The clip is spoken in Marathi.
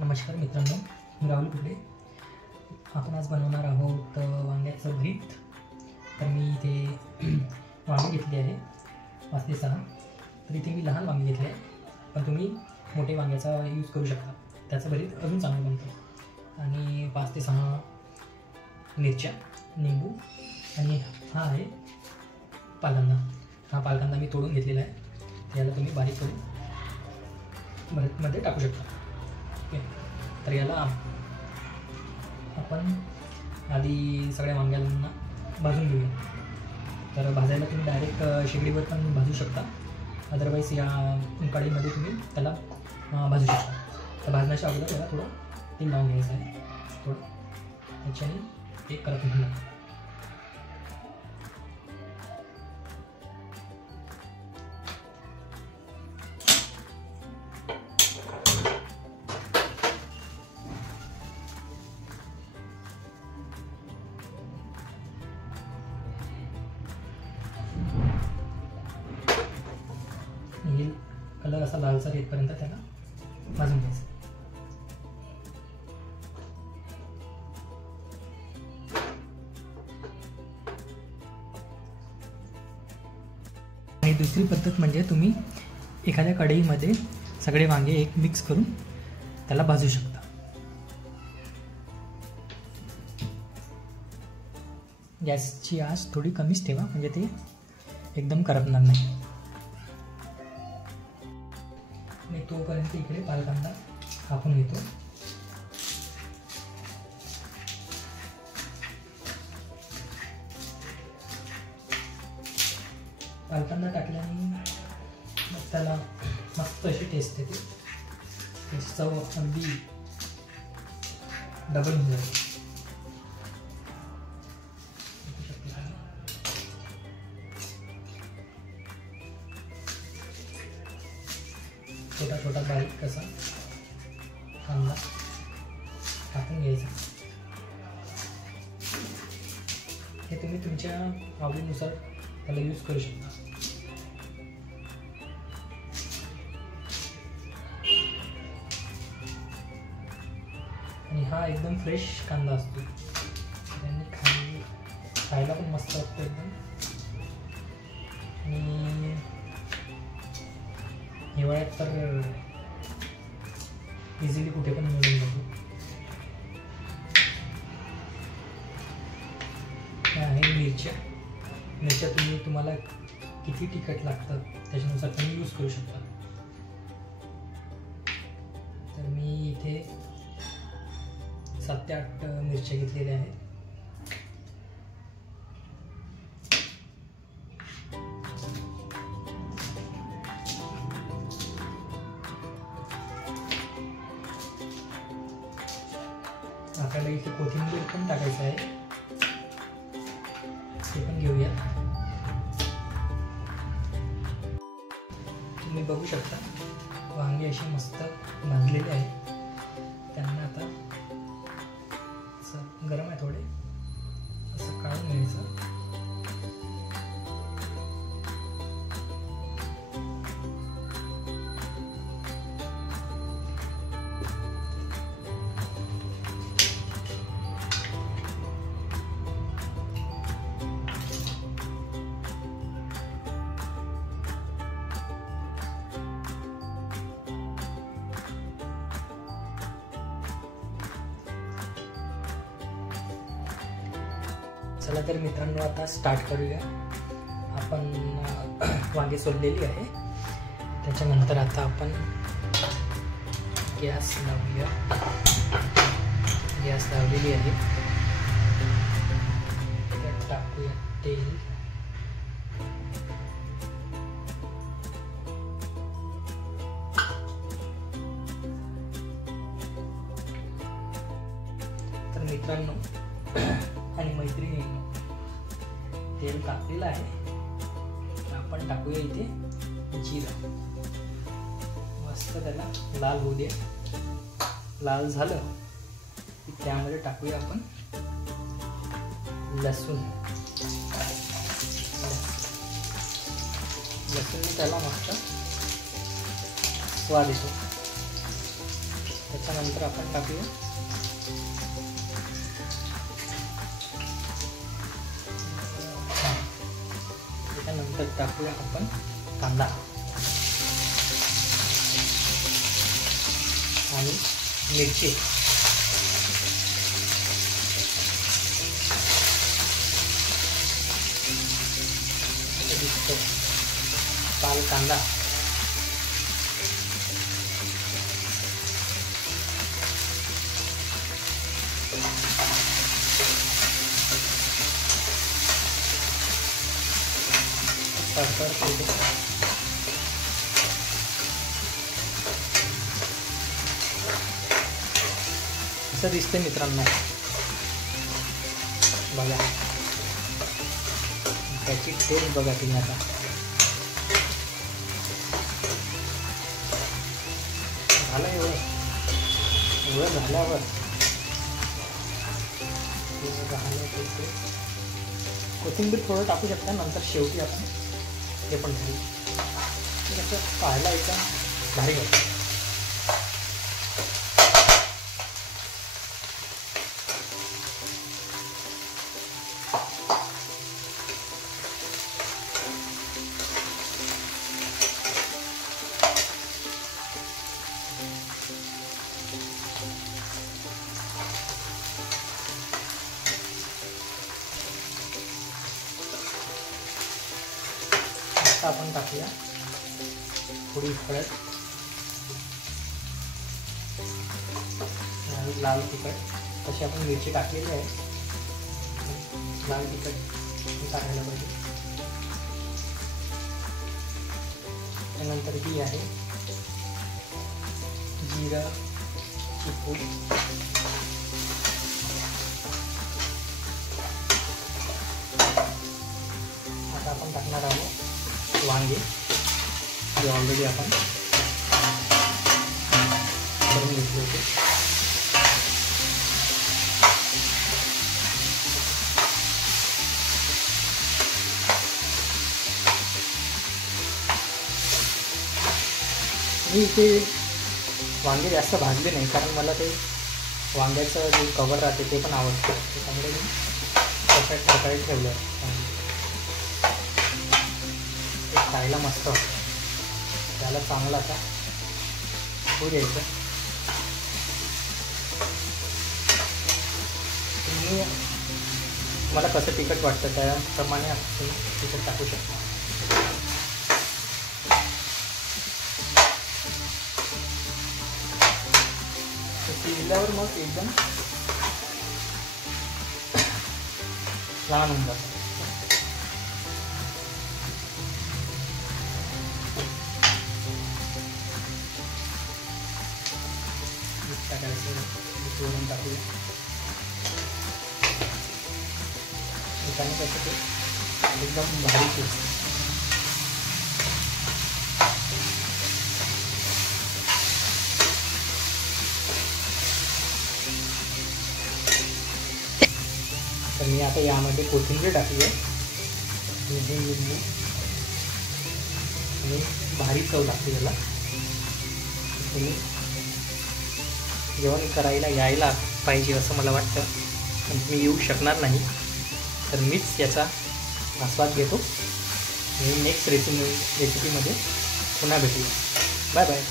नमस्कार मित्रांनो, मी राहुल कुकडे. आपण आज बनवणार आहोत वांग्याचं भरीत. तर मी इथे वांगे घेतले आहे 5 ते 6. तर इथे मी लहान वांगे घेतले आहे, पण तुम्ही मोठे वांग्याचा यूज करू शकता. त्याचं भरीत अजून चांगलं बनतं. आणि 5 ते 6 मिरच्या, निंबू आणि हा आहे पालकांदा. हा पालकांदा मी तोडून घेतलेला आहे. त्याला तुम्ही बारीक करून भरीतमध्ये टाकू शकता. ओके, तर याला आपण आधी सगळ्या वांग्यांना भाजून घेऊया. तर भाजायला तुम्ही डायरेक्ट शेगडीवर पण भाजू शकता, अदरवाईज या कढईमध्ये तुम्ही त्याला भाजू शकता. तर भाजण्याच्या अगोदर त्याला थोडं तेल लावून घ्यायचं आहे. थोडं त्याच्याने ते करत नाही. कलर असा लालसर येतपर्यंत त्याला भाजून घ्यायचं. आणि दुसरी पद्धत म्हणजे तुम्ही एखाद्या कढईमध्ये सगळे वांगे एक मिक्स करून त्याला भाजू शकता. गॅसची आच थोडी कमीच ठेवा, म्हणजे ते एकदम करपणार नाही. मी तोपर्यंत इकडे पालकांदा कापून घेतो. पालकांदा टाकल्याने मग त्याला मस्त अशी टेस्ट येते. त्याची चव अगदी डबल होऊन जाते. छोटा छोटा बारीक कसा कांदा टाकून घ्यायचा. हे तुम्ही तुमच्या आवडीनुसार त्याला यूज करू शकता. आणि हा एकदम फ्रेश कांदा असतो, त्यांनी खायला पण मस्त वाटतं एकदम. आणि हिवाळ्यात तर इझिली कुठे पण मिळून जातो. आहे मिरच्या तुम्हाला किती तिखट लागतं त्याच्यानुसार तुम्ही यूज करू शकता. तर मी इथे 7 ते 8 मिरच्या घेतलेल्या आहेत. आपल्याला इथे कोथिंबीर पण टाकायचं आहे, ते पण घेऊया. तुम्ही बघू शकता वांगे असे मस्त भाजलेले आहेत. त्यांना आता असं गरम आहे थोडे, असं काढून घ्यायचं. चला तर मित्रांनो, आता स्टार्ट करूया. आपण वांगे सोललेली आहे. त्याच्यानंतर आता आपण गॅस लावूया. गॅस लावलेली आहे. त्यात टाकूया तेल. तर मित्रांनो आणि मैत्रिणींनो, तेल टाकलेलं आहे. आपण टाकूया इथे जिरा. मस्त त्याला लाल होऊ दे. लाल झालं की त्यामध्ये टाकूया आपण लसूण. लसूण त्याला मस्त स्वाद येतो. त्याच्यानंतर आपण टाकूया त्याच्यानंतर टाकूया आपण कांदा आणि मिरची. दिसतो लाल कांदा. असं दिसतंय मित्रांनो, बघा त्याची टेस्ट बघा तुम्ही. आता झालं एवढं झाल्यावर कोथिंबीर थोडं टाकू शकता. नंतर शेवटी आपण हे पण झाली कसं पाहायला एकदम भारी होतं. आता आपण टाकूया थोडी हळद आणि लाल तिखट. तशी आपण मिरची टाकलेली आहे, लाल तिखट टाकायला पाहिजे. त्यानंतर ही आहे जिराची पूड. आता आपण टाकणार आहोत वांगे, जे ऑलरेडी आपण करून घेतले होते. मी इथे वांगे जास्त भाजले नाही, कारण मला ते वांग्याचं जे कवर राहते ते पण आवडतं. त्याच्यामुळे मी परफेक्ट प्रकारे ठेवलं. खायला मस्त वाटतं. त्याला चांगला असा होऊ द्यायचं. तुम्ही मला कसं तिखट वाटतं त्याप्रमाणे आपण तिखट टाकू शकता. शिजल्यावर मग एकदम लहान होऊन जातं. वरून टाकूया. त्याने कसं ते एकदम भारी टेस्ट. तर मी आता यामध्ये कोथिंबीर टाकली आहे, लिंबू आणि भारी चव लागते त्याला. तुम्ही जेवण करायला यायला पाहिजे असं मला वाटतं, पण तुम्ही येऊ शकणार नाही तर मीच याचा आस्वाद घेतो. मी नेक्स्ट रेसिपीमध्ये पुन्हा भेटूया. Bye bye.